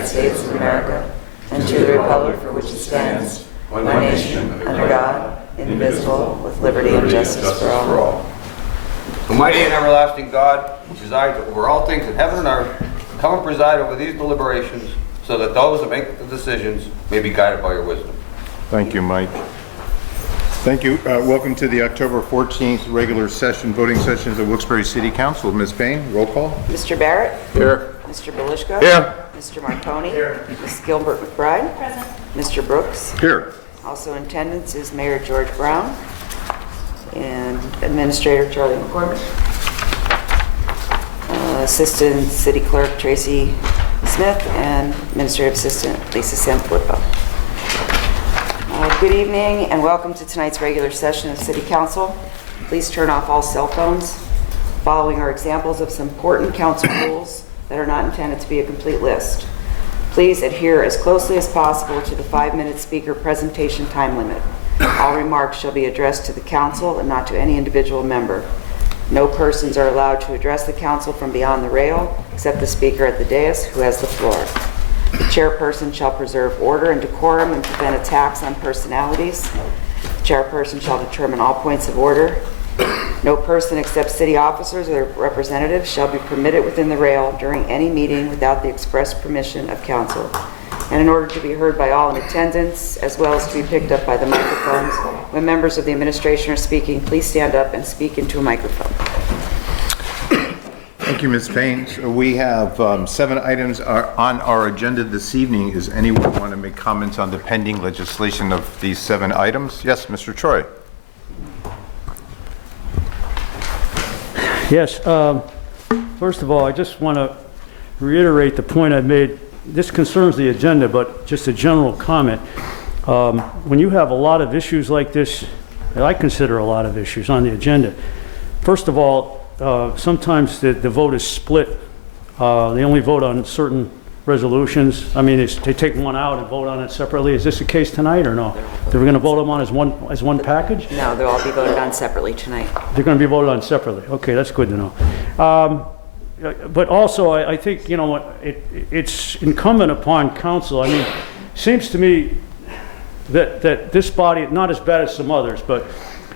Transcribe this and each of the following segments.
United States of America and to the republic for which it stands, one nation, under God, indivisible, with liberty and justice for all. Almighty and everlasting God, who presides over all things in heaven and earth, come and preside over these deliberations, so that those that make the decisions may be guided by your wisdom. Thank you, Mike. Thank you. Welcome to the October 14th regular session, voting sessions of Wilkes-Barre City Council. Ms. Payne, roll call. Mr. Barrett? Here. Mr. Belishko? Here. Mr. Marconi? Here. Ms. Gilbert McBride? Present. Mr. Brooks? Here. Also in attendance is Mayor George Brown and Administrator Charlie McCormick. Assistant City Clerk Tracy Smith and Administrative Assistant Lisa Sanfilippo. Good evening and welcome to tonight's regular session of City Council. Please turn off all cell phones. Following are examples of some important council rules that are not intended to be a complete list. Please adhere as closely as possible to the 5-minute speaker presentation time limit. All remarks shall be addressed to the council and not to any individual member. No persons are allowed to address the council from beyond the rail except the speaker at the dais who has the floor. The chairperson shall preserve order and decorum and prevent attacks on personalities. The chairperson shall determine all points of order. No person except city officers or their representatives shall be permitted within the rail during any meeting without the express permission of council. And in order to be heard by all in attendance, as well as to be picked up by the microphones, when members of the administration are speaking, please stand up and speak into a microphone. Thank you, Ms. Payne. So we have 7 items on our agenda this evening. Does anyone want to make comments on the pending legislation of these 7 items? Yes, Mr. Troy. Yes. First of all, I just want to reiterate the point I made. This concerns the agenda, but just a general comment. When you have a lot of issues like this, and I consider a lot of issues on the agenda, first of all, sometimes the vote is split. They only vote on certain resolutions. I mean, they take one out and vote on it separately. Is this the case tonight or no? They're going to vote them on as one package? No, they'll all be voted on separately tonight. They're going to be voted on separately. Okay, that's good to know. But also, I think, you know, it's incumbent upon council. I mean, it seems to me that this body, not as bad as some others, but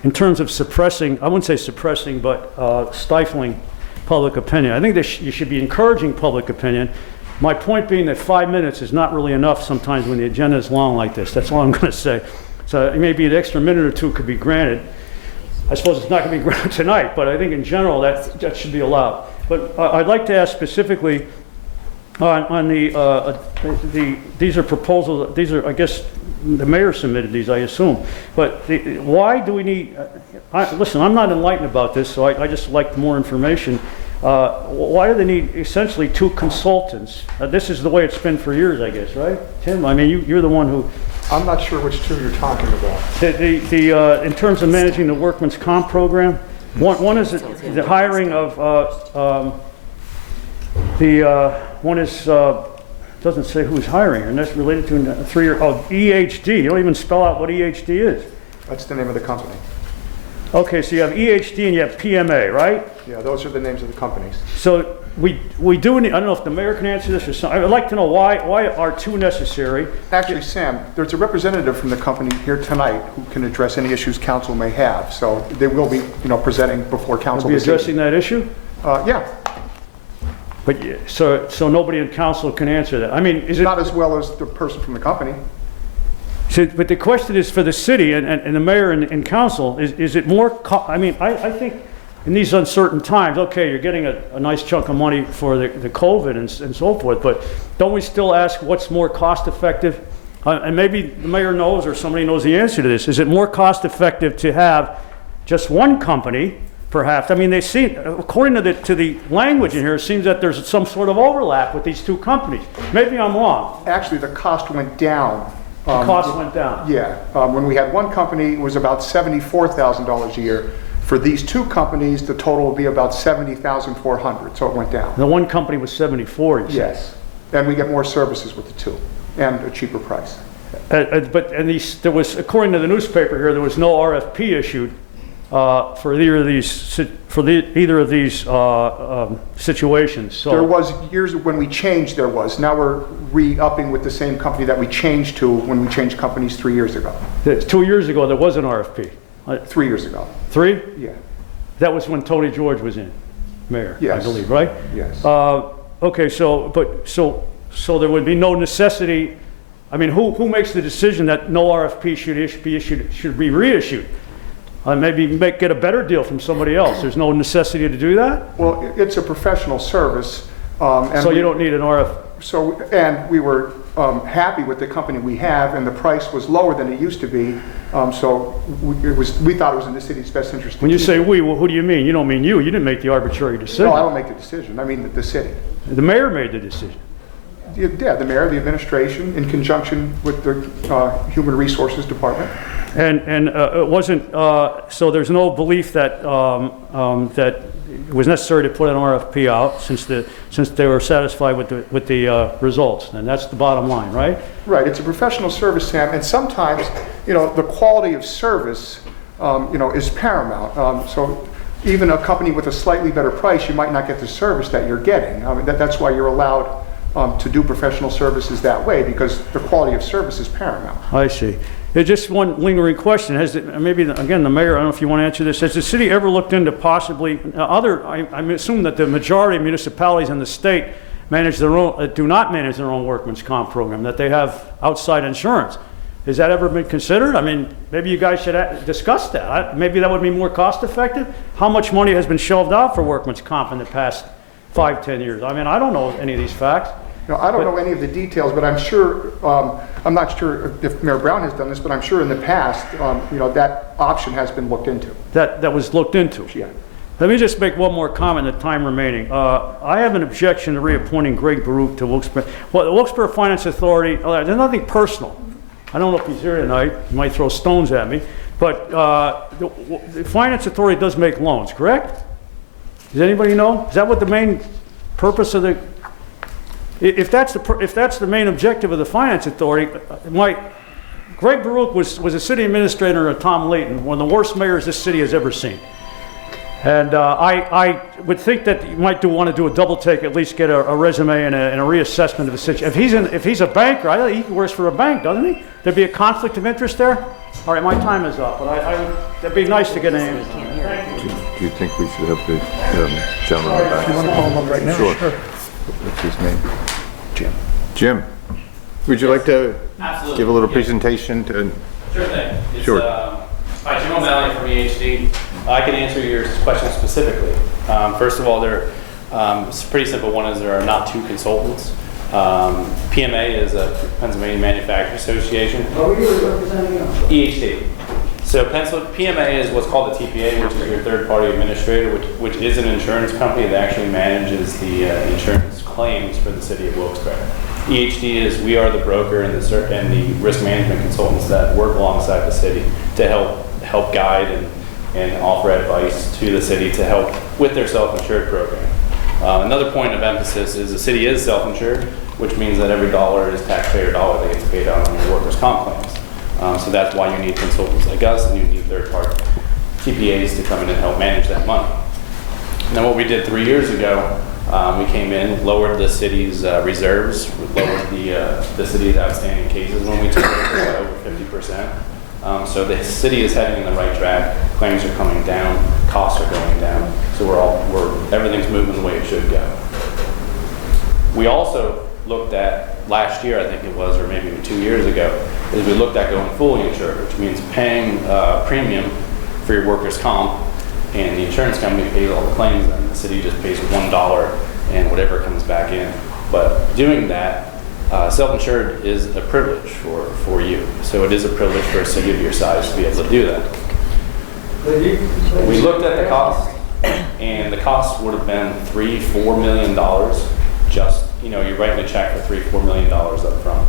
in terms of suppressing, I wouldn't say suppressing, but stifling public opinion. I think you should be encouraging public opinion. My point being that 5 minutes is not really enough sometimes when the agenda is long like this. That's all I'm going to say. So maybe an extra minute or two could be granted. I suppose it's not going to be granted tonight, but I think in general that should be allowed. But I'd like to ask specifically on these are proposals. These are, I guess, the mayor submitted these, I assume. But why do we need? Listen, I'm not enlightened about this, so I just like more information. Why do they need essentially 2 consultants? This is the way it's been for years, I guess, right, Tim? I mean, you're the one who. I'm not sure which 2 you're talking about. In terms of managing the workman's comp program, one is the hiring of one is doesn't say who's hiring, and that's related to a 3-year. Oh, EHD. You don't even spell out what EHD is. That's the name of the company. Okay, so you have EHD and you have PMA, right? Yeah, those are the names of the companies. So we do need, I don't know if the mayor can answer this or something. I would like to know why are 2 necessary? Actually, Sam, there's a representative from the company here tonight who can address any issues council may have. So they will be, presenting before council. Will be addressing that issue? Yeah. But so nobody in council can answer that. I mean, is it not as well as the person from the company? So, but the question is for the city and the mayor and council, is it more, I mean, I think in these uncertain times, okay, you're getting a nice chunk of money for the COVID and so forth, but don't we still ask what's more cost effective? And maybe the mayor knows or somebody knows the answer to this. Is it more cost effective to have just one company, perhaps? I mean, they see, according to the language in here, it seems that there's some sort of overlap with these 2 companies. Maybe I'm wrong. Actually, the cost went down. The cost went down. Yeah. When we had one company, it was about $74,000 a year. For these 2 companies, the total will be about $70,400. So it went down. The one company was 74. You said. Yes. And we get more services with the 2 and a cheaper price. There was, according to the newspaper here, there was no RFP issued for either of these, situations, so. There was years when we changed, there was. Now we're re-upping with the same company that we changed to when we changed companies 3 years ago. 2 years ago, there was an RFP. 3 years ago, 3? yeah, That was when Tony George was in, mayor, I Yes. believe, right? yes. Okay, so there would be no necessity, I mean, who makes the decision that no RFP should be reissued? Maybe get a better deal from somebody else. There's no necessity to do that? Well, it's a professional service. And So you don't need an RFP? So, and we were happy with the company we have, and the price was lower than it used to be. So we thought it was in the city's best interest. When you say we, well, who do you mean? You don't mean you. You didn't make the arbitrary decision. No, I don't make the decision. I mean the city. The mayor made the decision. Yeah, the mayor, the administration, in conjunction with the Human Resources Department. And it wasn't, so there's no belief that, that it was necessary to put an RFP out since they were satisfied with the results. And that's the bottom line, right? Right, it's a professional service, Sam, and sometimes, the quality of service, is paramount. So even a company with a slightly better price, you might not get the service that you're getting. I mean, that's why you're allowed to do professional services that way, because the quality of service is paramount. I see. There's just one lingering question. Maybe, again, the mayor, I don't know if you want to answer this. Has the city ever looked into possibly I assume that the majority of municipalities in the state do not manage their own workman's comp program, that they have outside insurance. Has that ever been considered? I mean, maybe you guys should discuss that. Maybe that would be more cost effective. How much money has been shelved out for workman's comp in the past 5-10 years? I mean, I don't know any of these facts. I don't know any of the details, but I'm sure, I'm not sure if Mayor Brown has done this, but I'm sure in the past, that option has been looked into. That was looked into? Yeah. Let me just make one more comment in the time remaining. I have an objection to reappointing Greg Baruch to Wilkes-Barre. Well, the Wilkes-Barre Finance Authority, there's nothing personal. I don't know if he's here tonight. He might throw stones at me. But the Finance Authority does make loans, correct? Does anybody know? Is that what the main purpose of the... If that's the main objective of the Finance Authority, Greg Baruch was a city administrator of Tom Layton, one of the worst mayors this city has ever seen. And I would think that you might want to do a double take, at least get a resume and a reassessment of the situation. If he's a banker, I think he works for a bank, doesn't he? There'd be a conflict of interest there? All right, my time is up, but it'd be nice to get an answer. Do you think we should have the gentleman back? You want to call him up right now? Sure. What's his name? Jim, would you like to Absolutely. give a little Yeah. presentation to? Sure thing. It's, Sure. Hi, Jim O'Malley from EHD. I can answer your question specifically. First of all, it's a pretty simple one is there are not two consultants. PMA is a Pennsylvania Manufacturers Association. Are we representing him? EHD. So PMA is what's called a TPA, which is your third-party administrator, which is an insurance company that actually manages the insurance claims for the city of Wilkes-Barre. EHD is we are the broker and the risk management consultants that work alongside the city to help guide and offer advice to the city to help with their self-insured program. Another point of emphasis is the city is self-insured, which means that every dollar is taxpayer dollar that gets paid out on your workers' comp claims. So that's why you need consultants like us, and you need third-party TPAs to come in and help manage that money. Now, what we did 3 years ago, we came in, lowered the city's reserves, lowered the city's outstanding cases when we took over by over 50%. So the city is heading in the right track. Claims are coming down, costs are going down. So everything's moving the way it should go. We also looked at last year, I think it was, or maybe 2 years ago, is we looked at going fully insured, which means paying premium for your workers' comp, and the insurance company pays all the claims, and the city just pays $1 and whatever comes back in. But doing that, self-insured is a privilege for you. So it is a privilege for a city of your size to be able to do that. We looked at the cost, and the cost would have been $3-4 million. Just, you're writing a check for $3-4 million up front.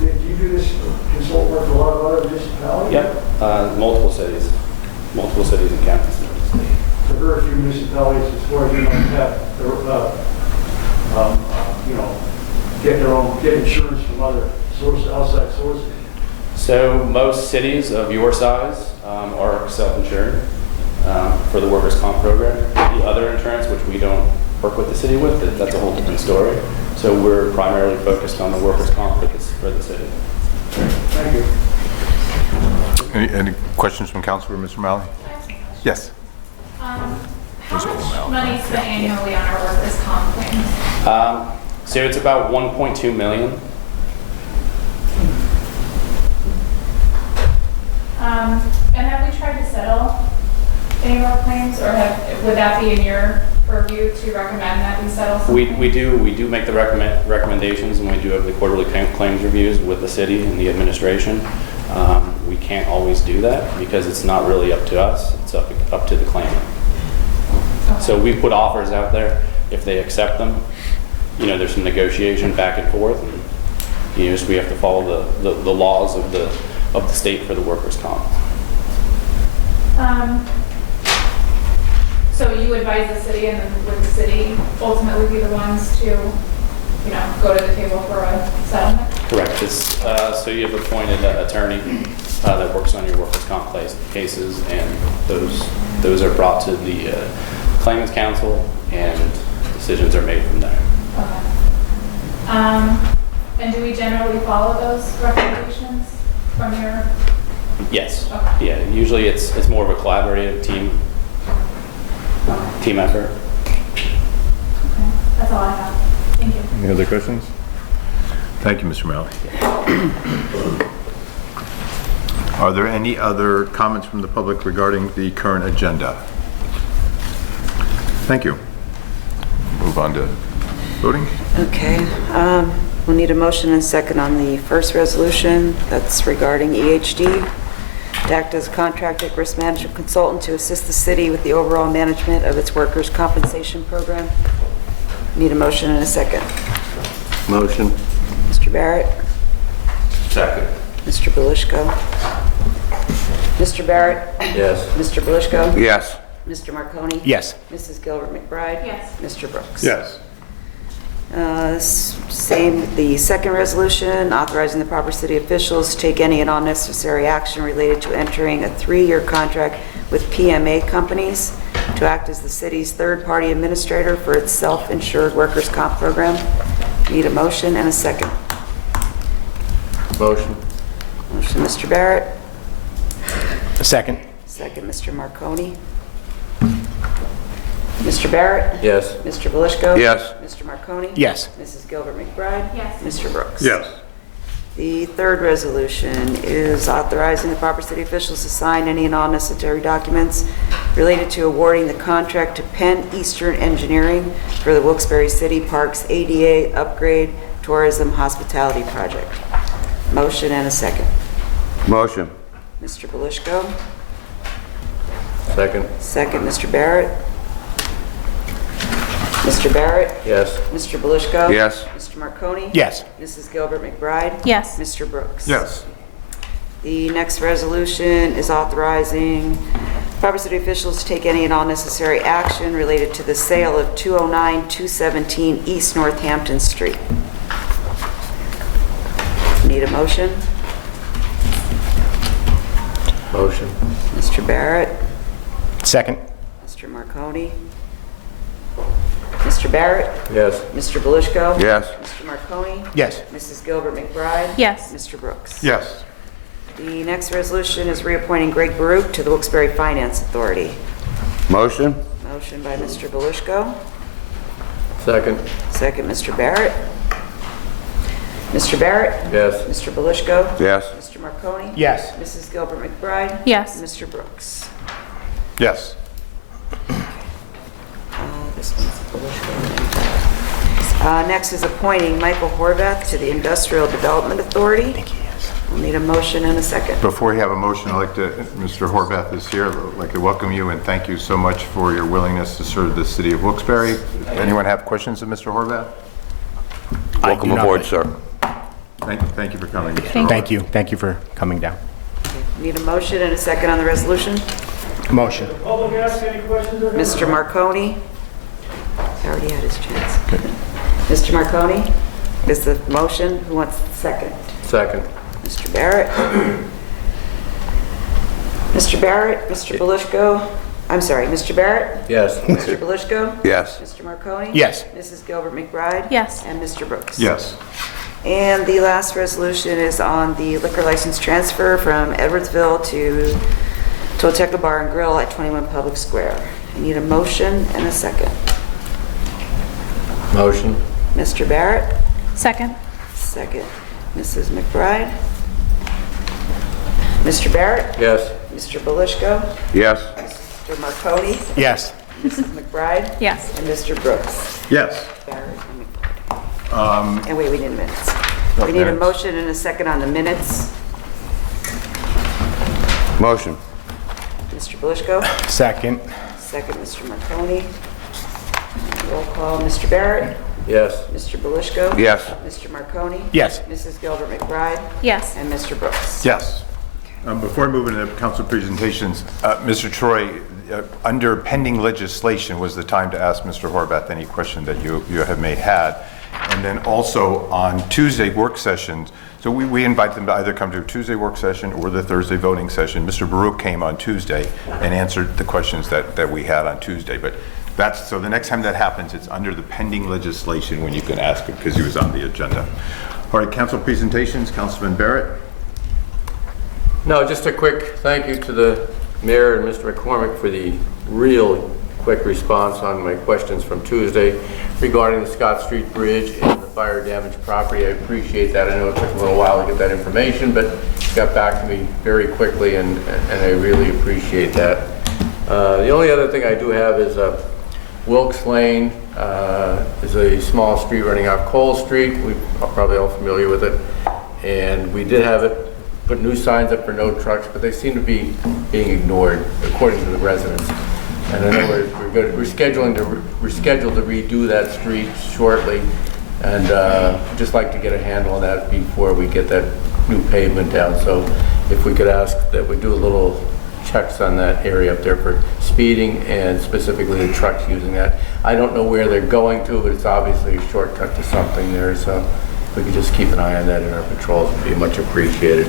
Did you do this consult work for a lot of other municipalities? Yep, multiple cities and counties. So very few municipalities, as far as you know, have their get insurance from other sources, outside sources. So most cities of your size are self-insured for the workers' comp program. The other insurance, which we don't work with the city with, that's a whole different story. So we're primarily focused on the workers' comp for the city. Thank you. Any questions from council for Mr. Malley? Yes. How much money is spent annually on our workers' comp claims? So it's about 1.2 million. And have we tried to settle any of our claims, or would that be in your purview to recommend that we settle something? We do make the recommendations, and we do have the quarterly claims reviews with the city and the administration. We can't always do that because it's not really up to us, it's up to the claimant. So we put offers out there. If they accept them, there's some negotiation back and forth, and we have to follow the laws of the state for the workers' comp. So you advise the city, and then would the city ultimately be the ones to, go to the table for a settlement? Correct. So you have appointed an attorney that works on your workers' comp cases, and those are brought to the claimants council, and decisions are made from there. Okay. And do we generally follow those recommendations from your? Yes. Okay. Yeah. Usually it's more of a collaborative team effort. Okay. That's all I have. Thank you. Any other questions? Thank you, Mr. Malley. Are there any other comments from the public regarding the current agenda? Thank you. Move on to voting. Okay, we'll need a motion and second on the first resolution. That's regarding EHD. To act as a contracted risk management consultant to assist the city with the overall management of its workers' compensation program. Need a motion and a second. Motion. Mr. Barrett? Second. Mr. Belishko? Mr. Barrett? Yes. Mr. Belishko? Yes. Mr. Marconi? Yes. Mrs. Gilbert McBride? Yes. Mr. Brooks? Yes. Same, the second resolution, authorizing the proper city officials to take any and all necessary action related to entering a 3-year contract with PMA companies to act as the city's third-party administrator for its self-insured workers' comp program. Need a motion and a second. Motion. Motion, Mr. Barrett. Second. Second, Mr. Marconi. Mr. Barrett? Yes. Mr. Belishko? Yes. Mr. Marconi? Yes. Mrs. Gilbert McBride? Yes. Mr. Brooks? Yes. The third resolution is authorizing the proper city officials to sign any and all necessary documents related to awarding the contract to Penn Eastern Engineering for the Wilkes-Barre City Parks ADA Upgrade Tourism Hospitality Project. Motion and a second. Motion. Mr. Belishko? Second. Second, Mr. Barrett? Mr. Barrett? Yes. Mr. Belishko? Yes. Mr. Marconi? Yes. Mrs. Gilbert McBride? Yes. Mr. Brooks? Yes. The next resolution is authorizing proper city officials to take any and all necessary action related to the sale of 209-217 East Northampton Street. Need a motion? Motion. Mr. Barrett? Second. Mr. Marconi? Mr. Barrett? Yes. Mr. Belishko? Yes. Mr. Marconi? Yes. Mrs. Gilbert McBride? Yes. Mr. Brooks? Yes. The next resolution is reappointing Greg Baruch to the Wilkes-Barre Finance Authority. Motion. Motion by Mr. Belishko. Second. Second, Mr. Barrett. Mr. Barrett? Yes. Mr. Belishko? Yes. Mr. Marconi? Yes. Mrs. Gilbert McBride? Yes. Mr. Brooks? Yes. This one's Belishko. Next is appointing Michael Horvath to the Industrial Development Authority. We'll need a motion and a second. Before you have a motion, I'd like to, Mr. Horvath is here, I'd like to welcome you and thank you so much for your willingness to serve the city of Wilkes-Barre. Anyone have questions of Mr. Horvath? Welcome aboard, sir. Thank you for coming. Mr. Thank you. Thank you for coming down. Need a motion and a second on the resolution? Motion. Public ask any questions of him? Mr. Marconi? He already had his chance. Mr. Marconi? Is the motion? Who wants the second? Second. Mr. Barrett? Mr. Barrett, Mr. Belishko, I'm sorry, Mr. Barrett, Yes. Mr. Belishko, Yes. Mr. Marconi? Yes. Mrs. Gilbert McBride? Yes. And Mr. Brooks? Yes. And the last resolution is on the liquor license transfer from Edwardsville to Tolteca Bar and Grill at 21 Public Square. I need a motion and a second. Motion. Mr. Barrett, Second. second. Mrs. McBride? Mr. Barrett? Yes. Mr. Belishko? Yes. Mr. Marconi? Yes. Mrs. McBride? Yes. And Mr. Brooks? Yes. Barrett and McBride. And wait, we need minutes. We need a minutes. motion and a second on the minutes. Motion. Mr. Belishko? Second. Second, Mr. Marconi. Roll call, Mr. Barrett? Yes. Mr. Belishko? Yes. Mr. Marconi? Yes. Mrs. Gilbert McBride? Yes. And Mr. Brooks? Yes. Before moving to council presentations, Mr. Troy, under pending legislation was the time to ask Mr. Horvath any question that you had. And then also on Tuesday work sessions, so we invite them to either come to a Tuesday work session or the Thursday voting session. Mr. Baruch came on Tuesday and answered the questions that we had on Tuesday. But so the next time that happens, it's under the pending legislation when you can ask him because he was on the agenda. All right, council presentations, Councilman Barrett. No, just a quick thank you to the mayor and Mr. McCormick for the real quick response on my questions from Tuesday regarding the Scott Street Bridge and the fire damaged property. I appreciate that. I know it took a little while to get that information, but it got back to me very quickly, and I really appreciate that. The only other thing I do have is Wilkes Lane is a small street running off Cole Street. We're probably all familiar with it. And we did have it put new signs up for no trucks, but they seem to be being ignored, according to the residents. And I know we're scheduled to redo that street shortly, and just like to get a handle on that before we get that new pavement down. So if we could ask that we do a little checks on that area up there for speeding and specifically the trucks using that. I don't know where they're going to, but it's obviously a shortcut to something there. So if we could just keep an eye on that in our patrols, it would be much appreciated.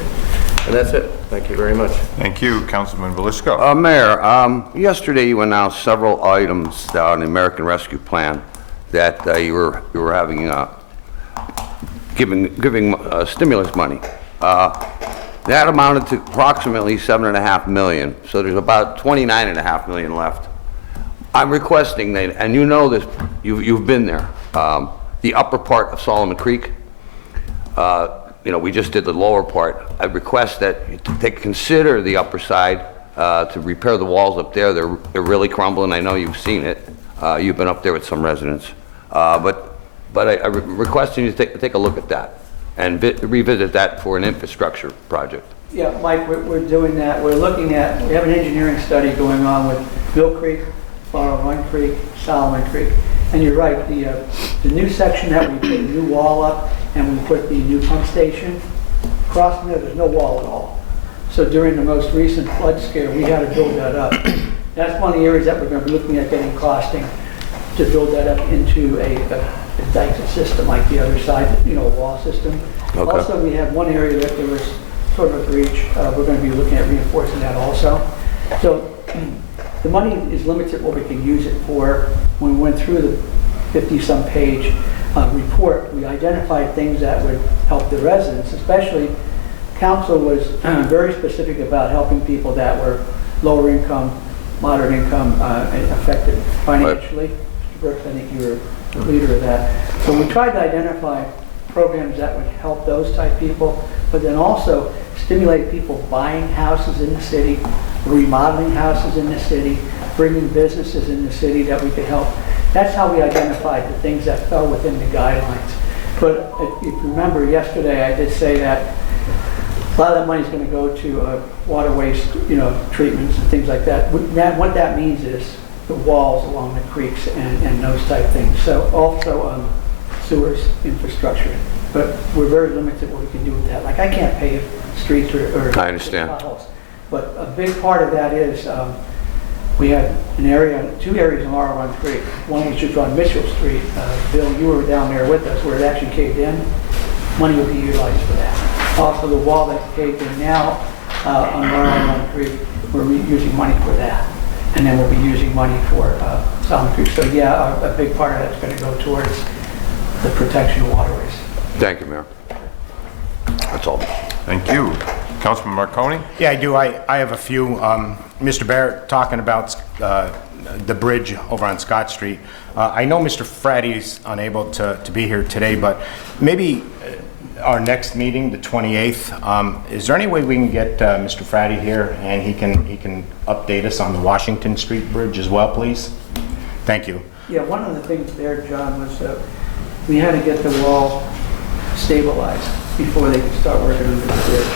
And that's it. Thank you very much. Thank you, Councilman Belishko. Mayor, yesterday you announced several items on the American Rescue Plan that you were having giving stimulus money. That amounted to approximately $7.5 million. So there's about $29.5 million left. I'm requesting that, and you know this, you've been there, the upper part of Solomon Creek. We just did the lower part. I request that they consider the upper side to repair the walls up there. They're really crumbling. I know you've seen it. You've been up there with some residents. But I'm requesting you to take a look at that and revisit that for an infrastructure project. Yeah, Mike, we're doing that. We have an engineering study going on with Mill Creek, Flower Run Creek, Solomon Creek. And you're right, the new section that we put a new wall up and we put the new pump station, across there's no wall at all. So during the most recent flood scare, we had to build that up. That's one of the areas that we're going to be looking at getting costing to build that up into a dike system like the other side, a wall system. Okay. Also, we have one area that there was sort of a breach. We're going to be looking at reinforcing that also. So the money is limited what we can use it for. When we went through the 50-some page report, we identified things that would help the residents, especially council was very specific about helping people that were lower income, moderate income, and affected financially. Mr. Brooks, I think you were the leader of that. So we tried to identify programs that would help those type people, but then also stimulate people buying houses in the city, remodeling houses in the city, bringing businesses in the city that we could help. That's how we identified the things that fell within the guidelines. But if you remember yesterday, I did say that a lot of that money is going to go to water waste, treatments and things like that. What that means is the walls along the creeks and those type things. So also sewers, infrastructure. But we're very limited what we can do with that. Like I can't pave streets or I understand. potholes. But a big part of that is we had two areas in Laurel Run Creek. One was just on Mitchell Street. Bill, you were down there with us where it actually caved in. Money will be utilized for that. Also, the wall that caved in now, on Laurel Creek, we're using money for that. And then we'll be using money for Solomon Creek. So yeah, a big part of that's going to go towards the protection of waterways. Thank you, Mayor. That's all. Thank you. Councilman Marconi? Yeah, I do. I have a few. Mr. Barrett talking about the bridge over on Scott Street. I know Mr. Fratty's unable to be here today, but maybe our next meeting, the 28th, is there any way we can get Mr. Fratty here and he can update us on the Washington Street Bridge as well, please? Thank you. Yeah, one of the things there, John, was we had to get the wall stabilized before they could start working under the bridge.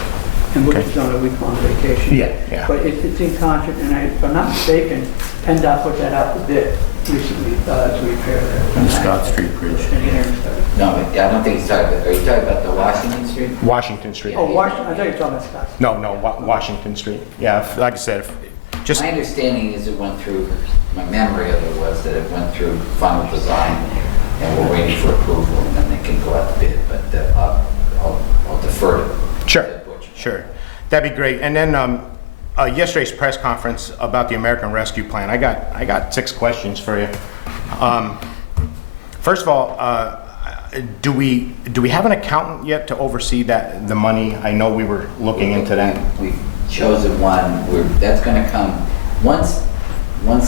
And Wick was on a week-long vacation. Yeah. But it's in contract, and if I'm not mistaken, PennDOT put that out a bit recently to repair the Scott Street Bridge. engineering study. No, I don't think he's talking about, are you talking about the Washington Street? Washington Street. Oh, Washington, I thought you were talking about Scott. No, Washington Street. Yeah, like I said, just, My understanding is it went through, my memory of it was that it went through final design and we're waiting for approval and then they can go out to bid, but I'll defer to Sure. That'd be great. And then yesterday's press conference about the American Rescue Plan, I got 6 questions for you. First of all, do we have an accountant yet to oversee the money? I know we were looking into that. We've chosen one, that's going to come, once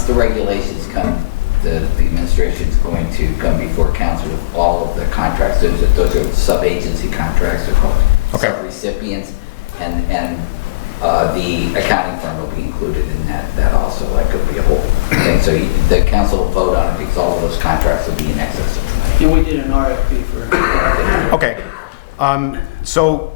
the regulations come, the administration's going to come before council with all of the contracts. Those are sub-agency contracts, they're called sub-recipients. And the accounting firm will be included in that also, like it'll be a whole thing. So the council will vote on it because all of those contracts will be in excess of $20. And we did an RFP for Okay. So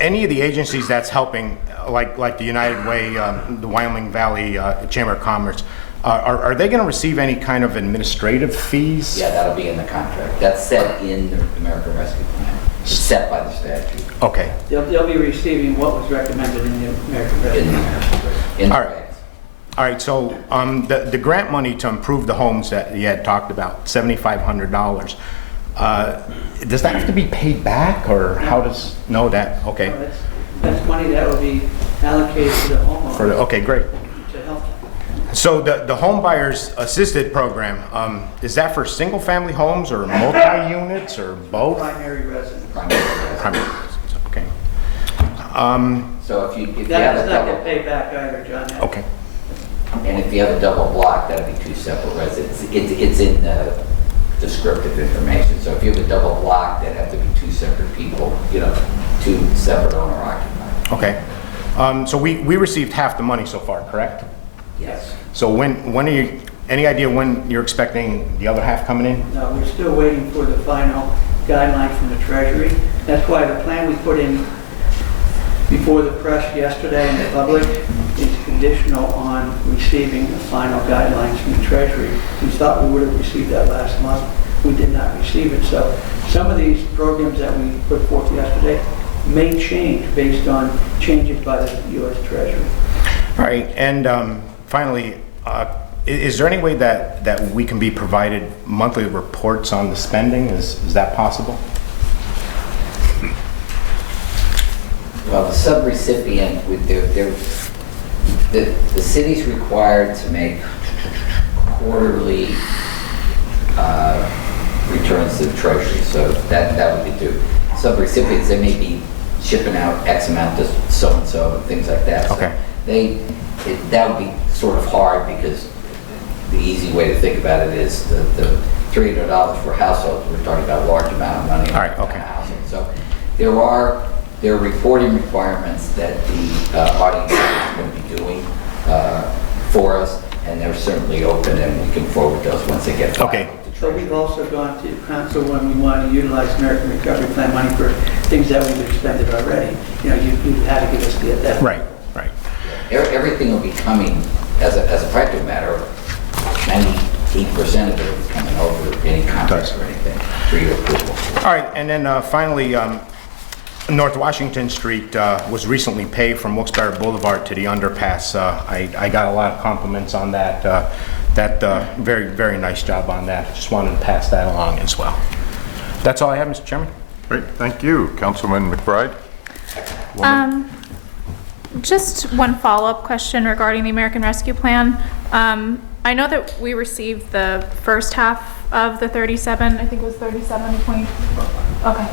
any of the agencies that's helping, like the United Way, the Wyoming Valley Chamber of Commerce, are they going to receive any kind of administrative fees? Yeah, that'll be in the contract. That's set in the American Rescue Plan. It's set by the statute. Okay. They'll be receiving what was recommended in the American Rescue. In the American Rescue. In the All right. regs. All right, so the grant money to improve the homes that you had talked about, $7,500, does that have to be paid back, or how does, that, okay. So that's money that will be allocated to the homeowners. Okay, great. To help them. So the Home Buyers Assisted Program, is that for single-family homes or multi-units or both? Primary residence. Primary residents, okay. So if you have That a does not get double, paid back either, John. Okay, and if you have a double block, that'll be 2 separate residents. It's in the descriptive information. So if you have a double block, that have to be 2 separate people, 2 separate owner occupied. okay. So we received half the money so far, correct? Yes. So when are you, any idea when you're expecting the other half coming in? No, we're still waiting for the final guideline from the Treasury. That's why the plan we put in before the press yesterday and the public is conditional on receiving the final guidelines from the Treasury. We thought we would have received that last month. We did not receive it. So some of these programs that we put forth yesterday may change based on changes by the U.S. Treasury. All right, and finally, is there any way that we can be provided monthly reports on the spending? Is that possible? Well, the subrecipient, the city's required to make quarterly returns to the Treasury, so that would be due. Subrecipients, they may be shipping out X amount to so-and-so and things like that. Okay. So that would be sort of hard because the easy way to think about it is the $300 for households, we're talking about a large amount of money. All right, okay. Household. So there are reporting requirements that the audience is going to be doing for us, and they're certainly open, and we can forward those once they get filed. Okay. with the So Treasury. we've also gone to council when we want to utilize American Recovery Plan money for things that we've expended already. You had to give us that. Right. Everything will be coming, as a practical matter, 98% of it will be coming over any contracts or anything for your approval. All right, and then finally, North Washington Street was recently paved from Wilkes-Barre Boulevard to the underpass. I got a lot of compliments on that. Very, very nice job on that. Just wanted to pass that along as well. That's all I have, Mr. Chairman. Great, thank you. Councilman McBride? Just one follow-up question regarding the American Rescue Plan. I know that we received the first half of the 37, I think it was 37 point, okay.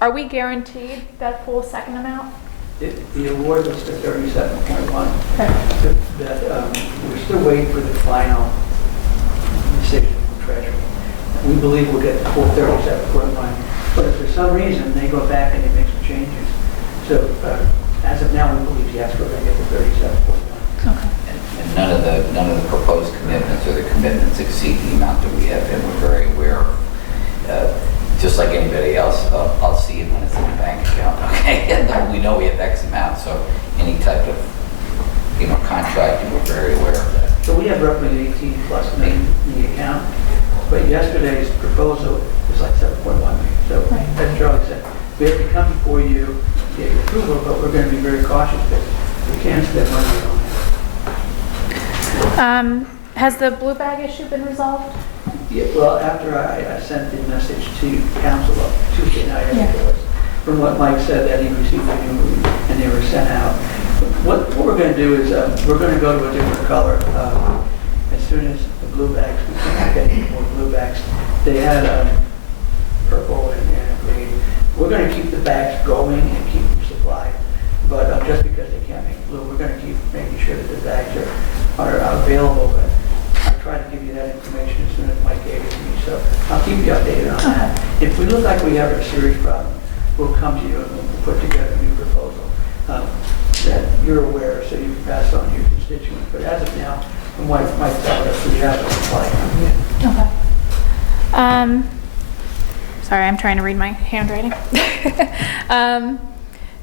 Are we guaranteed that full second amount? The award was to 37.1. Okay. We're still waiting for the final decision from Treasury. We believe we'll get the full 37.1, but if for some reason they go back and they make some changes, so as of now, we believe yes, we're going to get the 37.1. Okay. And none of the proposed commitments or the commitments exceed the amount that we have, and we're very aware of. Just like anybody else, I'll see it when it's in the bank account, okay? And then we know we have X amount, so any type of, contracting, we're very aware of that. So we have roughly 18 plus million in the account, but yesterday's proposal is like 7.1 million. So as Charlie said, we have to come before you, get your approval, but we're going to be very cautious because we can't spend money on it. Has the blue bag issue been resolved? Yeah, well, after I sent the message to council on Tuesday night, I think it was, from what Mike said, that he received a new and they were sent out. What we're going to do is we're going to go to a different color. As soon as the blue bags, we can't get any more blue bags. They had purple and green. We're going to keep the bags going and keep them supplied. But just because they can't make blue, we're going to keep making sure that the bags are available. But I'll try to give you that information as soon as Mike gave it to me. So I'll keep you updated on that. If we look like we have a serious problem, we'll come to you and we'll put together a new proposal that you're aware of, so you can pass on to your constituents. But as of now, from what Mike told us, we have a supply coming in. Okay. Sorry, I'm trying to read my handwriting.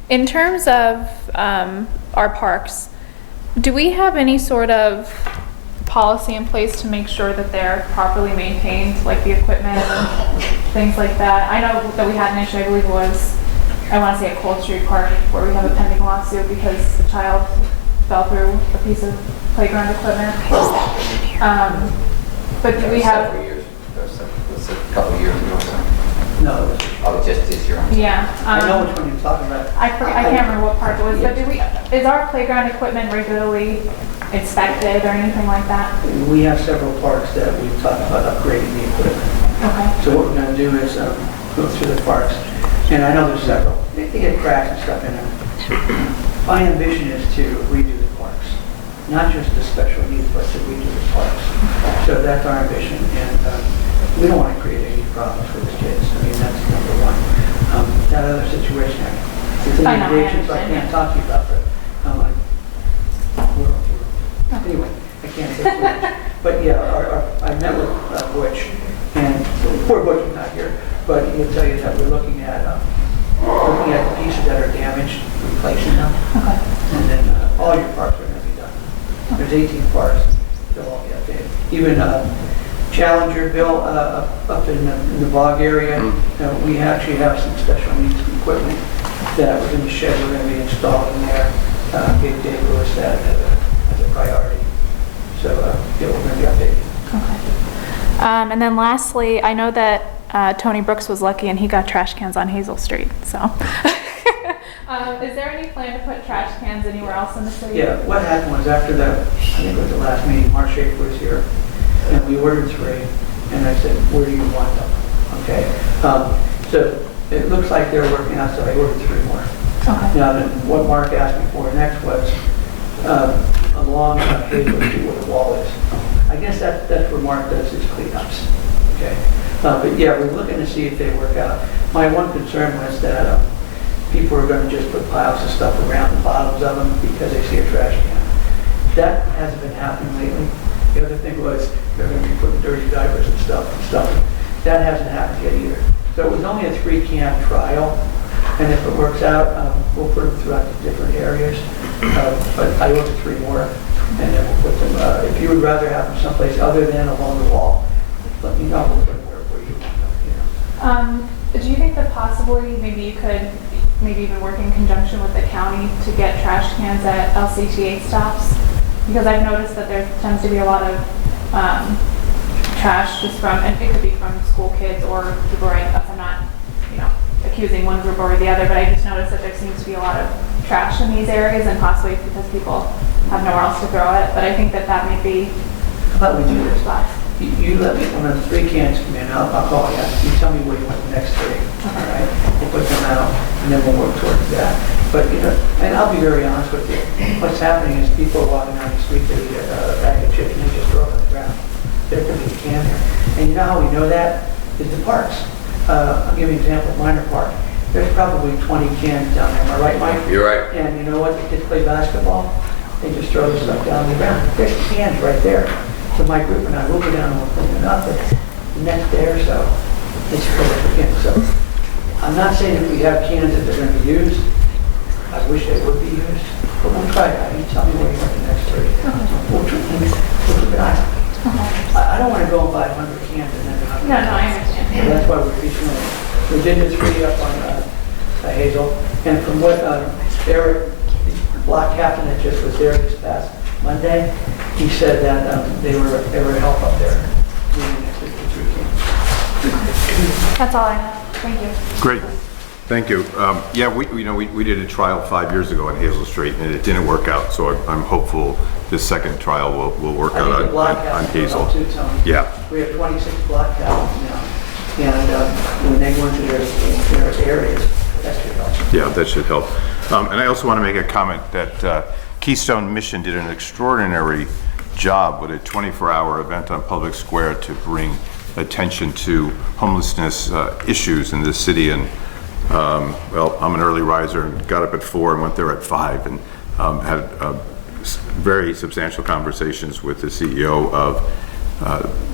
In terms of our parks, do we have any sort of policy in place to make sure that they're properly maintained, like the equipment and things like that? I know that we had an issue, I believe it was, I want to say at Cold Street Park, where we have a pending lawsuit because the child fell through a piece of playground equipment. But do we have... Several years, was it a couple of years ago or something? No, it was, Oh, just this year. Yeah. I know which one you're talking about. I can't remember what park it was, but is our playground equipment regularly inspected or anything like that? We have several parks that we've talked about upgrading the equipment. Okay. So what we're going to do is go through the parks, and I know there's several. They get cracks and stuff in them. My ambition is to redo the parks, not just the special needs, but to redo the parks. So that's our ambition, and we don't want to create any problems for the kids. I mean, that's number one. That other situation, it's an engagement, so I can't talk to you about, but I'm like, anyway, I can't say too much. But yeah, I met with Butch, and poor Butch is not here, but he'll tell you that we're looking at the pieces that are damaged, replacing them. Okay. And then all your parks are going to be done. There's 18 parks, they'll all be updated. Even Challenger, Bill, up in the bog area, we actually have some special needs equipment that was in the shed we're going to be installing there. Big Dave Lewis that as a priority. So yeah, we're going to be updating. Okay. And then lastly, I know that Tony Brooks was lucky and he got trash cans on Hazel Street, so. Is there any plan to put trash cans anywhere else in the city? Yeah, what happened was after that, I think it was the last meeting, Mark Schaefer was here, and we ordered 3, and I said, where do you want them? Okay. So it looks like they're working out, so I ordered 3 more. Okay. Now, what Mark asked me for next was along Hazel Street where the wall is. I guess that's where Mark does his cleanups. Okay. But yeah, we're looking to see if they work out. My one concern was that people are going to just put piles of stuff around the bottoms of them because they see a trash can. That hasn't been happening lately. The other thing was they're going to be putting dirty diapers and stuff. That hasn't happened yet either. So it was only a 3-can trial, and if it works out, we'll put them throughout the different areas. But I ordered 3 more, and then we'll put them. If you would rather have them someplace other than along the wall, let me know. We'll put them where you want them. Do you think that possibly maybe you could maybe even work in conjunction with the county to get trash cans at LCTA stops? Because I've noticed that there tends to be a lot of trash just from, and it could be from school kids or people writing up. I'm not, accusing one group over the other, but I just noticed that there seems to be a lot of trash in these areas, and possibly it's because people have nowhere else to throw it, but I think that that may be How about we do this? spots. You let me, when the 3 cans come in, I'll call you. You tell me where you want the next 3, all right? We'll put them out, and then we'll work towards that. But, you know, and I'll be very honest with you. What's happening is people are walking down the street, they get a bag of chicken, they just throw it on the ground. There could be a can there. And you know how we know that? Is the parks. I'll give you an example, Minor Park. There's probably 20 cans down there, am I right, Mike? You're right. And you know what, the kids play basketball, they just throw the stuff down the ground. There's cans right there. So my group and I will go down and we'll clean it up, but the next day or so, it's full of cans. So I'm not saying if we have cans that they're going to be used, I wish they would be used, but we'll try it out. You tell me where you want the next 3. We'll keep an eye. I don't want to go and buy 100 cans and then not. No, I understand. So that's why we're reaching out. We did this free up on Hazel, and from what Eric, the block captain that just was there this past Monday, he said that they were help up there. That's all I have. Thank you. Great. Thank you. Yeah, we did a trial 5 years ago on Hazel Street, and it didn't work out, so I'm hopeful this second trial will work I out think the block on captains Hazel. will help too, Tony. Yeah. We have 26 block captains now, and when they go into their areas, that's good help. Yeah, that should help. And I also want to make a comment that Keystone Mission did an extraordinary job with a 24-hour event on Public Square to bring attention to homelessness issues in this city. And well, I'm an early riser and got up at 4 and went there at 5 and had very substantial conversations with the CEO of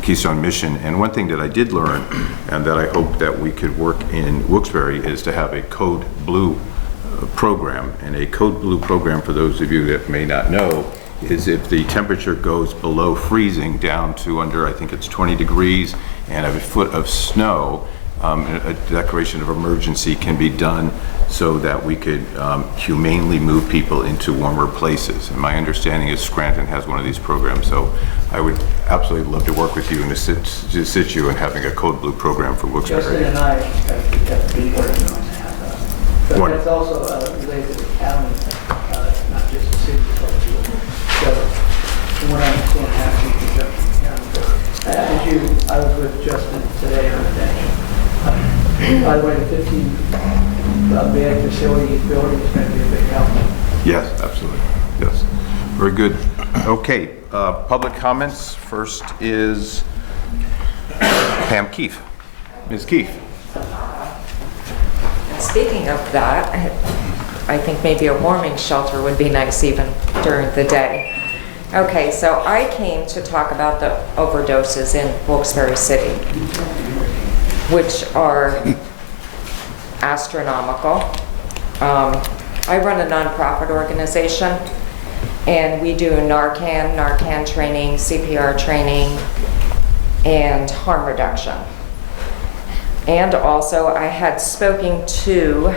Keystone Mission. And one thing that I did learn and that I hope that we could work in Wilkes-Barre is to have a Code Blue program. And a Code Blue program, for those of you that may not know, is if the temperature goes below freezing down to under, I think it's 20 degrees and a foot of snow, a declaration of emergency can be done so that we could humanely move people into warmer places. And my understanding is Scranton has one of these programs, so I would absolutely love to work with you and assist you in having a Code Blue program for Wilkes-Barre. Justin and I have been working on that. But Wonderful. that's also related to the county, not just the city. So, from what I understand, happening in conjunction with the county. I was with Justin today on the bench. By the way, the 15-bed facility he's building is going to be a big help. Yes, absolutely. Yes. Very good. Okay, public comments. First is Pam Keefe. Ms. Keefe. Speaking of that, I think maybe a warming shelter would be nice even during the day. Okay, so I came to talk about the overdoses in Wilkes-Barre City, which are astronomical. I run a nonprofit organization, and we do Narcan training, CPR training, and harm reduction. And also, I had spoken to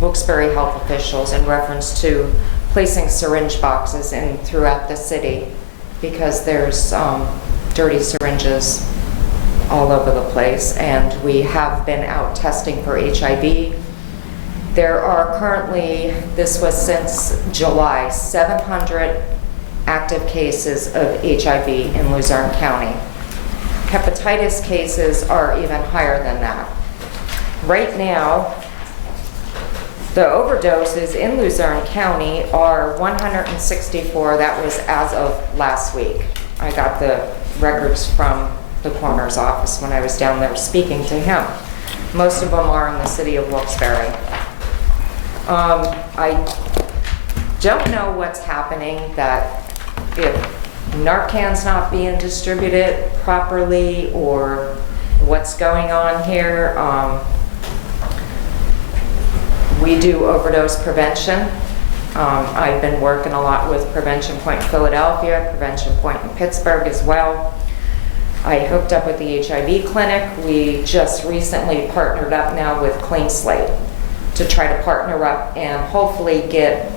Wilkes-Barre health officials in reference to placing syringe boxes in throughout the city because there's dirty syringes all over the place, and we have been out testing for HIV. There are currently, this was since July, 700 active cases of HIV in Lucerne County. Hepatitis cases are even higher than that. Right now, the overdoses in Lucerne County are 164. That was as of last week. I got the records from the coroner's office when I was down there speaking to him. Most of them are in the city of Wilkes-Barre. I don't know what's happening, that if Narcan's not being distributed properly or what's going on here. We do overdose prevention. I've been working a lot with Prevention Point in Philadelphia, Prevention Point in Pittsburgh as well. I hooked up with the HIV clinic. We just recently partnered up now with Clean Slate to try to partner up and hopefully get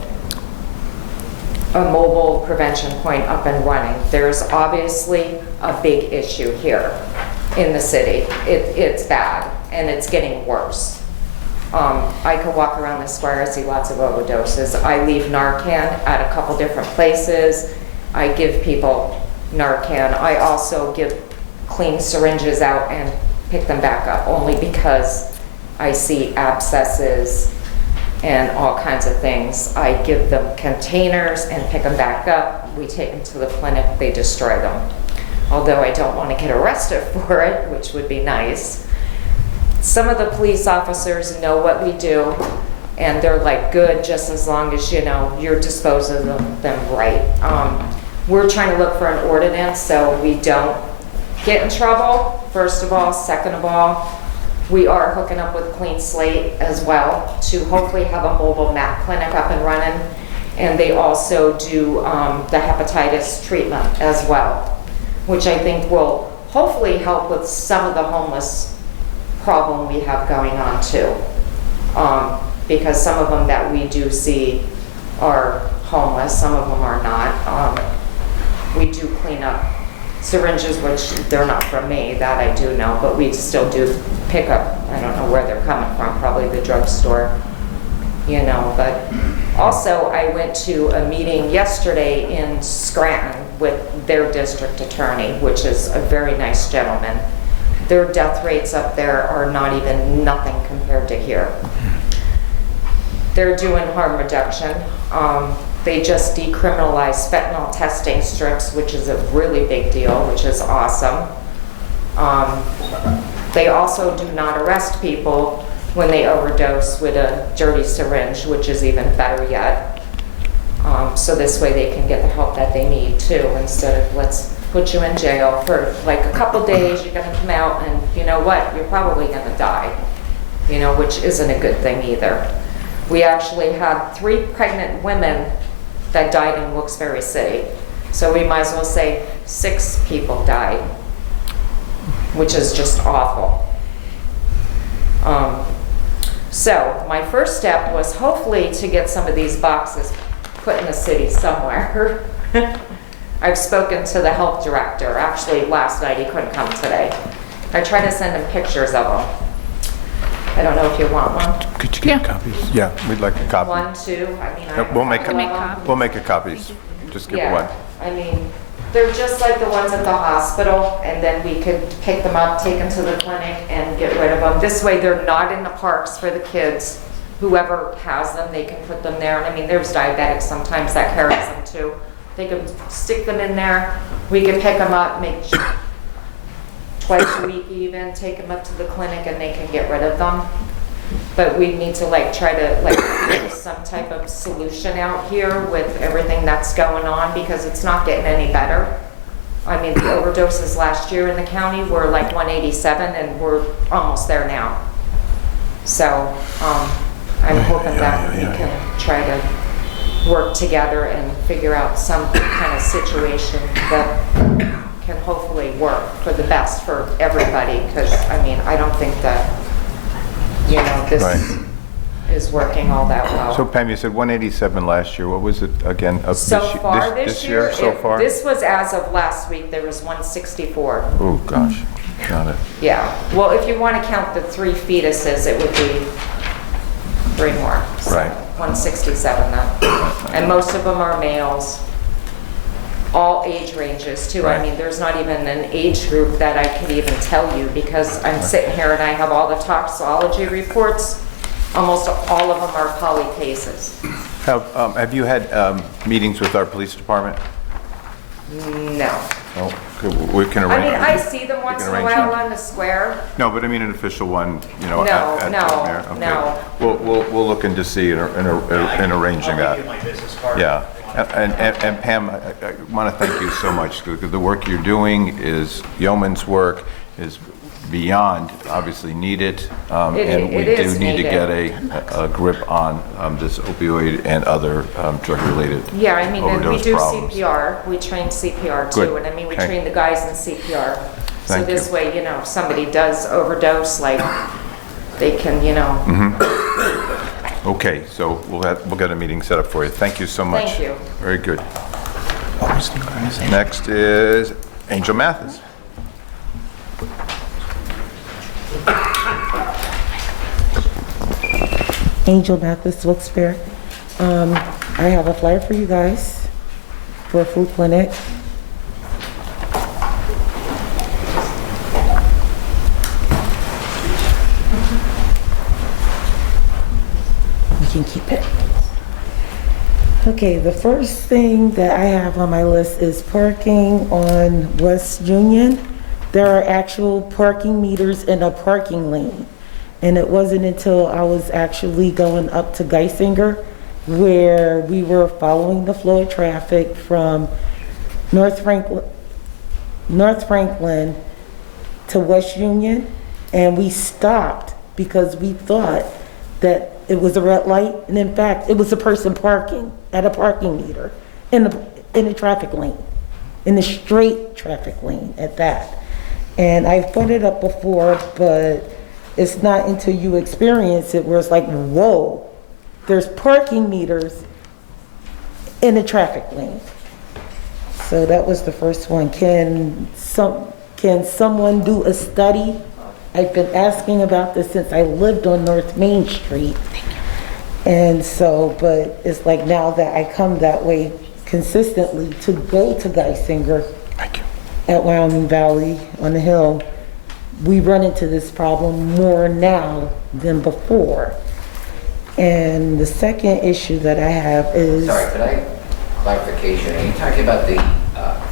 a mobile prevention point up and running. There's obviously a big issue here in the city. It's bad and it's getting worse. I could walk around the square, I see lots of overdoses. I leave Narcan at a couple different places. I give people Narcan. I also give clean syringes out and pick them back up, only because I see abscesses and all kinds of things. I give them containers and pick them back up. We take them to the clinic, they destroy them. Although I don't want to get arrested for it, which would be nice. Some of the police officers know what we do, and they're like, good, just as long as, you know, you're disposing of them right. We're trying to look for an ordinance so we don't get in trouble, first of all. Second of all, we are hooking up with Clean Slate as well to hopefully have a mobile MAP clinic up and running. And they also do the hepatitis treatment as well, which I think will hopefully help with some of the homeless problem we have going on too. Because some of them that we do see are homeless, some of them are not. We do clean up syringes, which they're not from me, that I do know, but we still do pick up. I don't know where they're coming from, probably the drugstore, you know. But also I went to a meeting yesterday in Scranton with their district attorney, which is a very nice gentleman. Their death rates up there are not even nothing compared to here. They're doing harm reduction. They just decriminalized fentanyl testing strips, which is a really big deal, which is awesome. They also do not arrest people when they overdose with a dirty syringe, which is even better yet. So this way they can get the help that they need too, instead of let's put you in jail for like a couple days, you're gonna come out and you know what, you're probably gonna die, you know, which isn't a good thing either. We actually had 3 pregnant women that died in Wilkes-Barre City. So we might as well say 6 people died, which is just awful. So my first step was hopefully to get some of these boxes put in the city somewhere. I've spoken to the health director. Actually, last night, he couldn't come today. I tried to send him pictures of them. I don't know if you want one. Could you get copies? Yeah, we'd like a copy. 1, 2, I mean, We'll make copies. we'll make a copies. Just give one. I mean, they're just like the ones at the hospital, and then we could pick them up, take them to the clinic, and get rid of them. This way, they're not in the parks for the kids. Whoever has them, they can put them there. I mean, there's diabetics sometimes that carries them too. They can stick them in there. We can pick them up, make twice a week even, take them up to the clinic, and they can get rid of them. But we need to like try to like figure some type of solution out here with everything that's going on, because it's not getting any better. I mean, the overdoses last year in the county were like 187, and we're almost there now. So I'm hoping that we can try to work together and figure out some kind of situation that can hopefully work for the best for everybody. Because I mean, I don't think that, you know, this is working all that well. So Pam, you said 187 last year. What was it again? So far this year, so far? This was as of last week, there was 164. Oh gosh, got it. Yeah, well, if you want to count the 3 fetuses, it would be 3 more. So Right. 167 then. And most of them are males, all age ranges too. Right. I mean, there's not even an age group that I could even tell you, because I'm sitting here and I have all the toxicology reports. Almost all of them are poly cases. Have you had meetings with our police department? No. Oh, we can I arrange. mean, I see them once in a arrange while one. on the square. No, but I mean an official one, you know, No, at the no, mayor. Okay. no. We'll look into see in arranging that. Yeah. And Pam, I want to thank you so much, because the work you're doing is yeoman's work, is beyond obviously needed. And we it do is need to needed. get a grip on this opioid and other drug-related Yeah, I mean, and we overdose do problems. CPR. We train CPR too. Good. And I mean, we Okay. train the guys in CPR. So Thank this you. way, you know, if somebody does overdose, like, they can, you know. Mm-hmm. Okay, so we'll get a meeting set up for you. Thank you so much. Thank you. Very good. Next is Angel Mathis. Angel Mathis, Wilkes-Barre. I have a flyer for you guys for a food clinic. You can keep it. Okay, the first thing that I have on my list is parking on West Union. There are actual parking meters in a parking lane. And it wasn't until I was actually going up to Geisinger where we were following the flow of traffic from North Franklin to West Union, and we stopped because we thought that it was a red light, and in fact, it was a person parking at a parking meter in a traffic lane, in the straight traffic lane at that. And I've put it up before, but it's not until you experience it where it's like, whoa, there's parking meters in a traffic lane. So that was the first one. Can someone do a study? I've been asking about this since I lived on North Main Street. And so, but it's like now that I come that way consistently to go to Geisinger at Wyoming Valley on the hill, we run into this problem more now than before. And the second issue that I have is... Sorry, could I, clarification, are you talking about the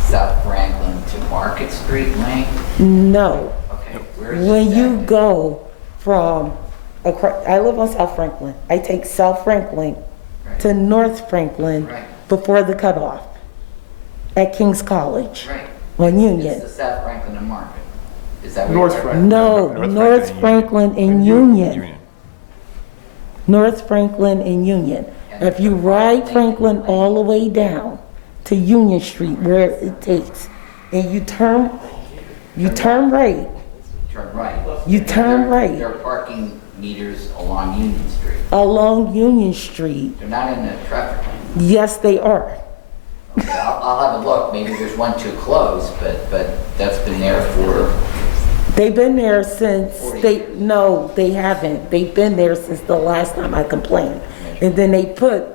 South Franklin to Market Street lane? No. Okay, where is When it you exactly? go from, I live on South Franklin. I take South Franklin Right. to North Franklin Right. before the cutoff at King's College Right. on Union. It's the South Franklin to Market. Is that where North you're- Franklin. No, North North Franklin Franklin and Union. North Franklin and Union. If you ride Franklin all the way down to Union Street where it takes, and you turn right, Turn right. You turn There- right. There are parking meters along Union Street. along Union Street. They're not in the traffic lane. Yes, they are. Okay, I'll have a look. Maybe there's one too close, but that's been there for... They've been there since 40 no, they haven't. They've been there since the last time I complained. And then they put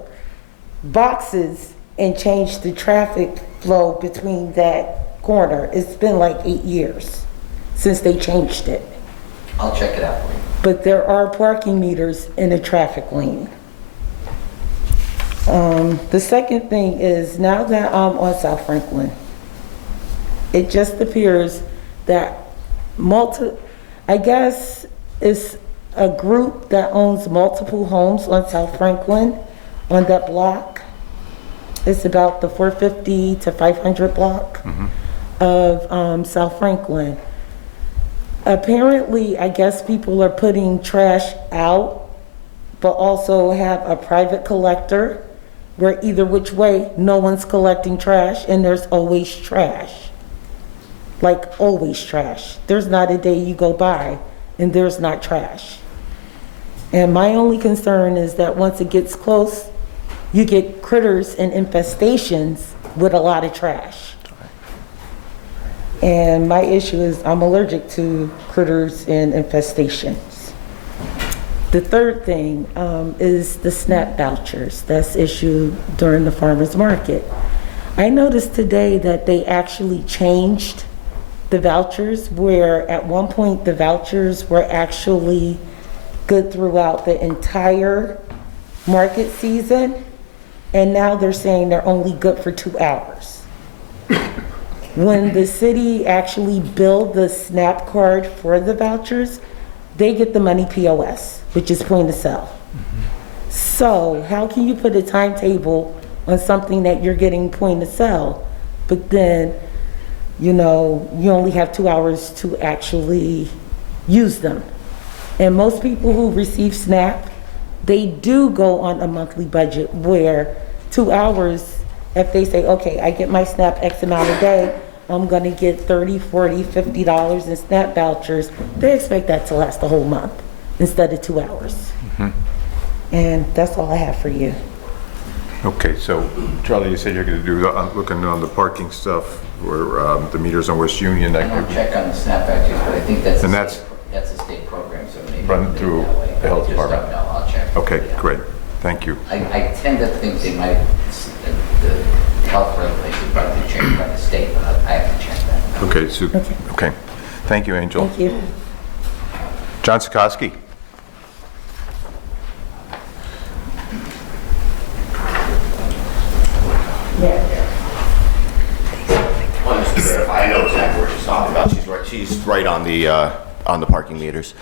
boxes and changed the traffic flow between that corner. It's been like 8 years since they changed it. I'll check it out for you. But there are parking meters in the traffic lane. The second thing is, now that I'm on South Franklin, it just appears that I guess it's a group that owns multiple homes on South Franklin on that block. It's about the 450 to 500 block of South Franklin. Apparently, I guess people are putting trash out, but also have a private collector where either which way, no one's collecting trash and there's always trash. Like always trash. There's not a day you go by and there's not trash. And my only concern is that once it gets close, you get critters and infestations with a lot of trash. And my issue is I'm allergic to critters and infestations. The third thing is the SNAP vouchers that's issued during the farmer's market. I noticed today that they actually changed the vouchers, where at one point the vouchers were actually good throughout the entire market season, and now they're saying they're only good for 2 hours. When the city actually billed the SNAP card for the vouchers, they get the money POS, which is point of sale. So how can you put a timetable on something that you're getting point of sale, but then, you know, you only have 2 hours to actually use them? And most people who receive SNAP, they do go on a monthly budget where 2 hours, if they say, okay, I get my SNAP X amount a day, I'm gonna get $30, $40, $50 in SNAP vouchers, they expect that to last the whole month instead of 2 hours. And that's all I have for you. Okay, so Charlie, you said you're going to do, looking on the parking stuff where the meters on West Union. I don't check on the SNAP vouchers, but I think that's And a state program, so maybe... run through that way. the health I just don't department. know. I'll check. Okay, great. Thank you. I tend to think they might, the health regulations might be changed by the state, but I have to check that. Okay, super. Okay. Thank you, Angel. Thank you. John Sikoski. I know exactly what she's talking about. She's right on the parking meters.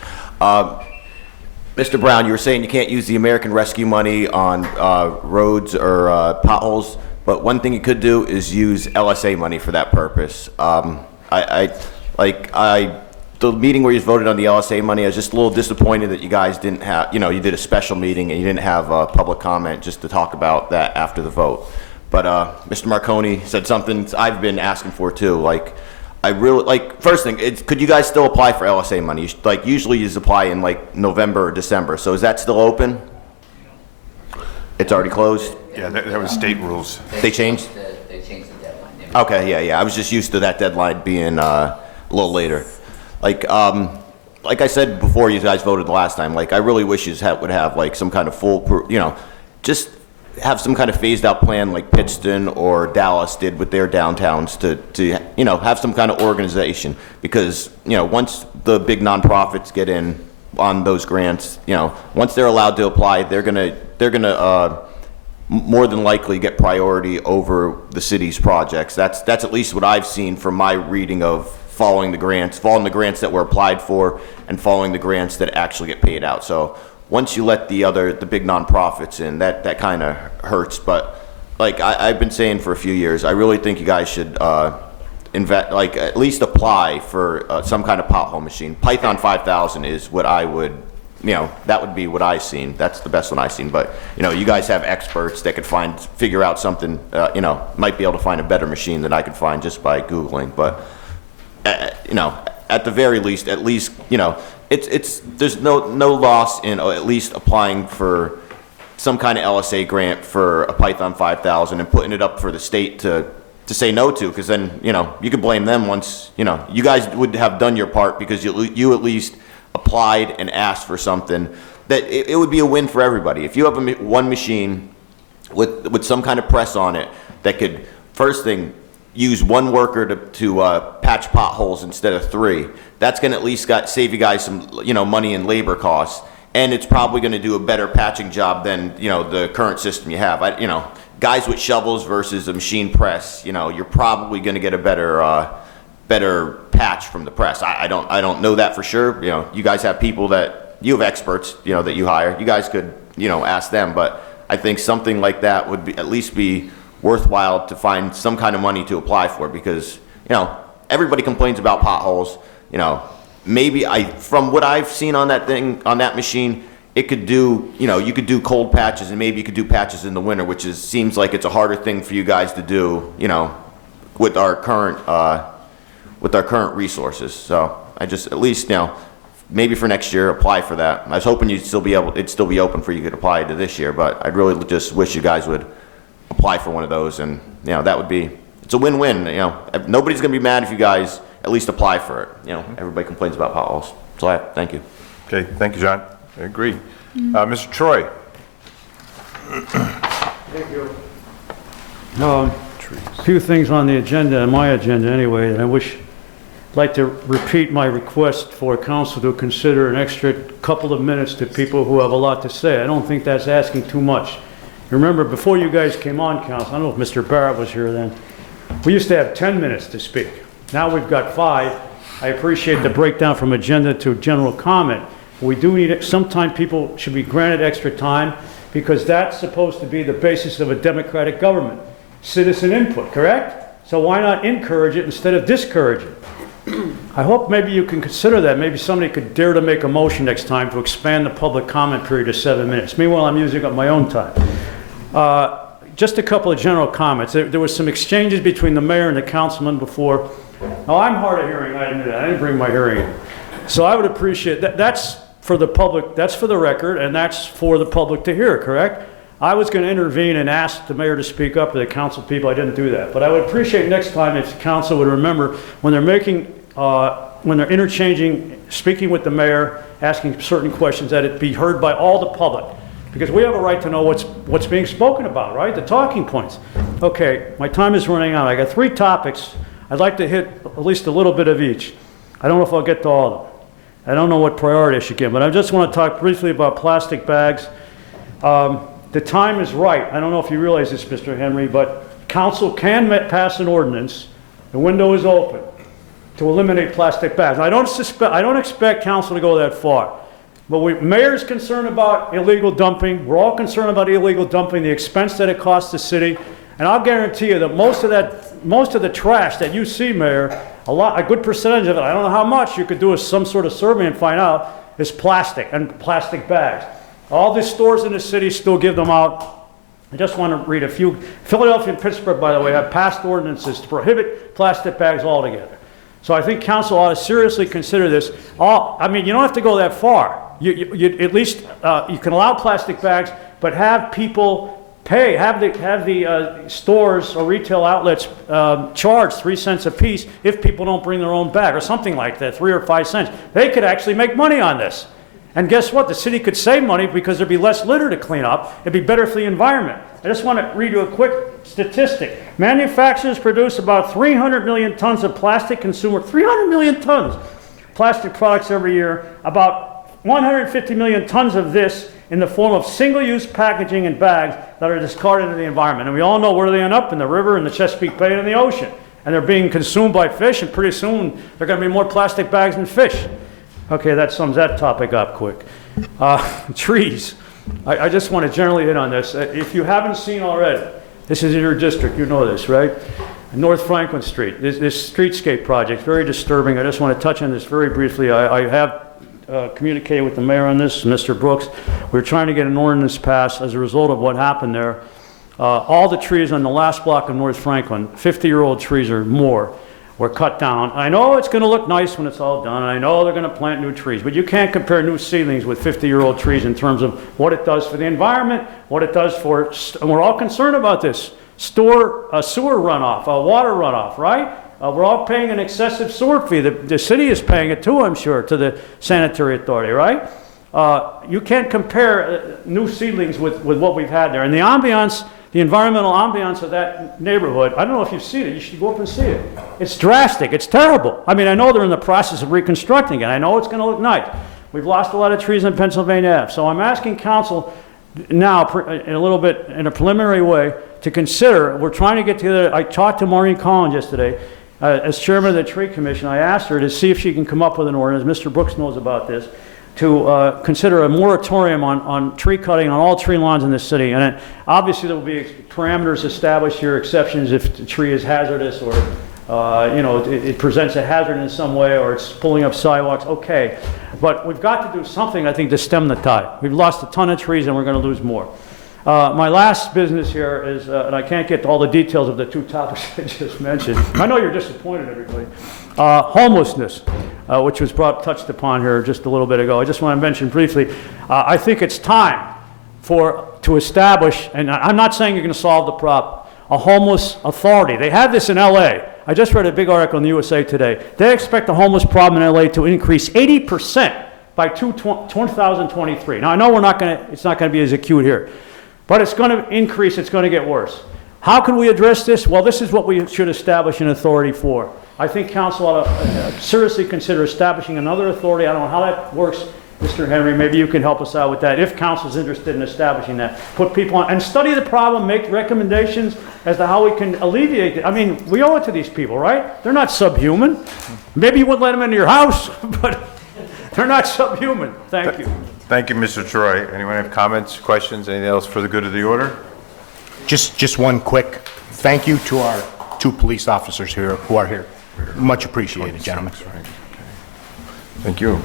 Mr. Brown, you were saying you can't use the American Rescue money on roads or potholes, but one thing you could do is use LSA money for that purpose. The meeting where you voted on the LSA money, I was just a little disappointed that you guys didn't have, you did a special meeting and you didn't have public comment just to talk about that after the vote. But Mr. Marconi said something I've been asking for too. First thing, could you guys still apply for LSA money? Usually you apply in November or December. So is that still open? It's already closed? Yeah, that was state rules. They changed? They changed the deadline. Okay, yeah. I was just used to that deadline being a little later. Like I said before you guys voted the last time, I really wish you would have some kind of full, just have some kind of phased out plan like Pittston or Dallas did with their downtowns to have some kind of organization, because once the big nonprofits get in on those grants, once they're allowed to apply, they're gonna more than likely get priority over the city's projects. That's at least what I've seen from my reading of following the grants that were applied for and following the grants that actually get paid out. So once you let the big nonprofits in, that kind of hurts. But I've been saying for a few years, I really think you guys should at least apply for some kind of pothole machine. Python 5000 is what I would, that would be what I've seen. That's the best one I've seen. But you guys have experts that could figure out something. Might be able to find a better machine than I could find just by Googling. But at the very least, there's no loss in at least applying for some kind of LSA grant for a Python 5000 and putting it up for the state to say no to, because then, you could blame them once, you guys would have done your part because you at least applied and asked for something that it would be a win for everybody. If you have one machine with some kind of press on it that could, first thing, use one worker to patch potholes instead of 3. That's going to at least save you guys some money in labor costs, and it's probably going to do a better patching job than the current system you have. Guys with shovels versus a machine press, you're probably going to get a better patch from the press. I don't know that for sure. You guys have people that you have experts that you hire. You guys could ask them, but I think something like that would at least be worthwhile to find some kind of money to apply for, because everybody complains about potholes. Maybe from what I've seen on that machine, it could do you could do cold patches, and maybe you could do patches in the winter, which seems like it's a harder thing for you guys to do with our current resources. So I just at least maybe for next year apply for that. I was hoping it'd still be open for you to apply to this year, but I'd really just wish you guys would apply for one of those, and that would be, it's a win-win. Nobody's gonna be mad if you guys at least apply for it. Everybody complains about potholes. So thank you. Okay, thank you, John. I agree. Mr. Troy. Thank you. A few things on the agenda, my agenda anyway, and I'd like to repeat my request for council to consider an extra couple of minutes to people who have a lot to say. I don't think that's asking too much. Remember, before you guys came on, council, I don't know if Mr. Barrett was here then, we used to have 10 minutes to speak. Now we've got 5. I appreciate the breakdown from agenda to general comment. We do need it. Sometimes people should be granted extra time, because that's supposed to be the basis of a democratic government. Citizen input, correct? So why not encourage it instead of discourage it? I hope maybe you can consider that. Maybe somebody could dare to make a motion next time to expand the public comment period to 7 minutes. Meanwhile, I'm using up my own time. Just a couple of general comments. There was some exchanges between the mayor and the councilman before. Now, I'm hard of hearing, I admit it. I didn't bring my hearing in. So I would appreciate that. That's for the public, that's for the record, and that's for the public to hear, correct? I was going to intervene and ask the mayor to speak up to the council people. I didn't do that. But I would appreciate next time if the council would remember when they're interchanging, speaking with the mayor, asking certain questions, that it be heard by all the public. because we have a right to know what's being spoken about, right? The talking points. Okay, my time is running out. I got 3 topics. I'd like to hit at least a little bit of each. I don't know if I'll get to all of them. I don't know what priority I should give, but I just want to talk briefly about plastic bags. The time is right. I don't know if you realize this, Mr. Henry, but council can pass an ordinance, the window is open, to eliminate plastic bags. I don't expect council to go that far. But mayor's concerned about illegal dumping. We're all concerned about illegal dumping, the expense that it costs the city. And I'll guarantee you that most of the trash that you see, Mayor, a good percentage of it, I don't know how much, you could do some sort of survey and find out, is plastic and plastic bags. All the stores in the city still give them out. I just want to read a few. Philadelphia and Pittsburgh, by the way, have passed ordinances to prohibit plastic bags altogether. So I think council ought to seriously consider this. I mean, you don't have to go that far. You at least you can allow plastic bags, but have people pay, have the stores or retail outlets charge 3 cents a piece if people don't bring their own bag or something like that, 3 or 5 cents. They could actually make money on this. And guess what? The city could save money because there'd be less litter to clean up. It'd be better for the environment. I just want to read you a quick statistic. Manufacturers produce about 300 million tons of plastic 300 million tons plastic products every year. About 150 million tons of this in the form of single-use packaging and bags that are discarded into the environment. And we all know where they end up, in the river, in the Chesapeake Bay, and in the ocean. And they're being consumed by fish, and pretty soon there are going to be more plastic bags than fish. Okay, that sums that topic up quick. Trees. I just want to generally hit on this. If you haven't seen already, this is in your district, you know this, right? North Franklin Street, this streetscape project, very disturbing. I just want to touch on this very briefly. I have communicated with the mayor on this, Mr. Brooks. We're trying to get an ordinance passed as a result of what happened there. All the trees on the last block of North Franklin, 50-year-old trees or more, were cut down. I know it's going to look nice when it's all done, and I know they're going to plant new trees, but you can't compare new seedlings with 50-year-old trees in terms of what it does for the environment, what it does for, and we're all concerned about this, sewer runoff, water runoff, right? We're all paying an excessive sewer fee. The city is paying it too, I'm sure, to the sanitary authority, right? You can't compare new seedlings with what we've had there. And the ambiance, the environmental ambiance of that neighborhood, I don't know if you've seen it, you should go up and see it. It's drastic, it's terrible. I mean, I know they're in the process of reconstructing it. I know it's going to look nice. We've lost a lot of trees in Pennsylvania Ave. So I'm asking council now, in a little bit, in a preliminary way, to consider, we're trying to get together. I talked to Maureen Collins yesterday. As chairman of the Tree Commission, I asked her to see if she can come up with an ordinance. Mr. Brooks knows about this. To consider a moratorium on tree cutting on all tree lawns in the city. And obviously there will be parameters established here, exceptions if the tree is hazardous or it presents a hazard in some way or it's pulling up sidewalks, okay. But we've got to do something, I think, to stem the tide. We've lost a ton of trees and we're going to lose more. My last business here is, and I can't get to all the details of the 2 topics I just mentioned. I know you're disappointed, everybody. Homelessness, which was touched upon here just a little bit ago. I just want to mention briefly, I think it's time to establish, and I'm not saying you're going to solve the problem, a homeless authority. They have this in LA. I just read a big article in the USA Today. They expect the homeless problem in LA to increase 80% by 2023. Now I know it's not going to be as acute here. But it's going to increase, it's going to get worse. How can we address this? Well, this is what we should establish an authority for. I think council ought to seriously consider establishing another authority. I don't know how that works, Mr. Henry. Maybe you can help us out with that. If council's interested in establishing that, put people on and study the problem, make recommendations as to how we can alleviate it. I mean, we owe it to these people, right? They're not subhuman. Maybe you wouldn't let them into your house, but they're not subhuman. Thank you. Thank you, Mr. Troy. Anyone have comments, questions, anything else for the good of the order? Just one quick thank you to our 2 police officers here who are here. Much appreciated, gentlemen. Thank you.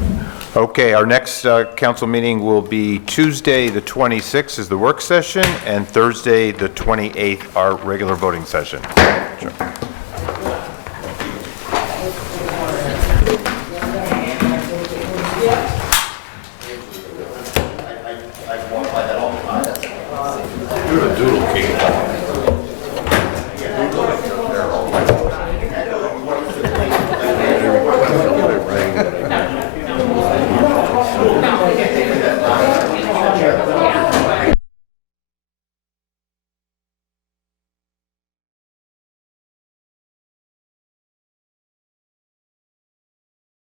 Okay, our next council meeting will be Tuesday, the 26th is the work session, and Thursday, the 28th, our regular voting session. Sure.